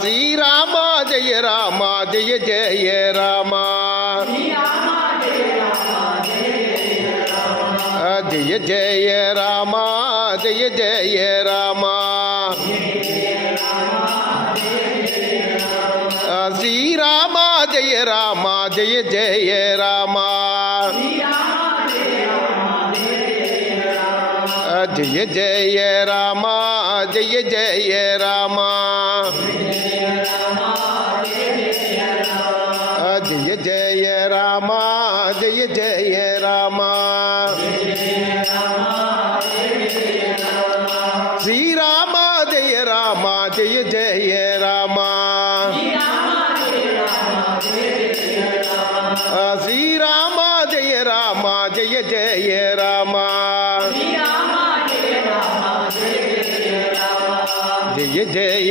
Srirama జయ Rama జయ జయ Rama జయ జయ Rama జయ జయ Rama Srirama జయ Rama జయ జయ Rama జయ జయ Rama జయ జయ Rama జయ జయ Rama జయ జయ Rama Srirama జయ Rama జయ జయ Rama Srirama జయ Rama జయ జయ Rama జయ జయ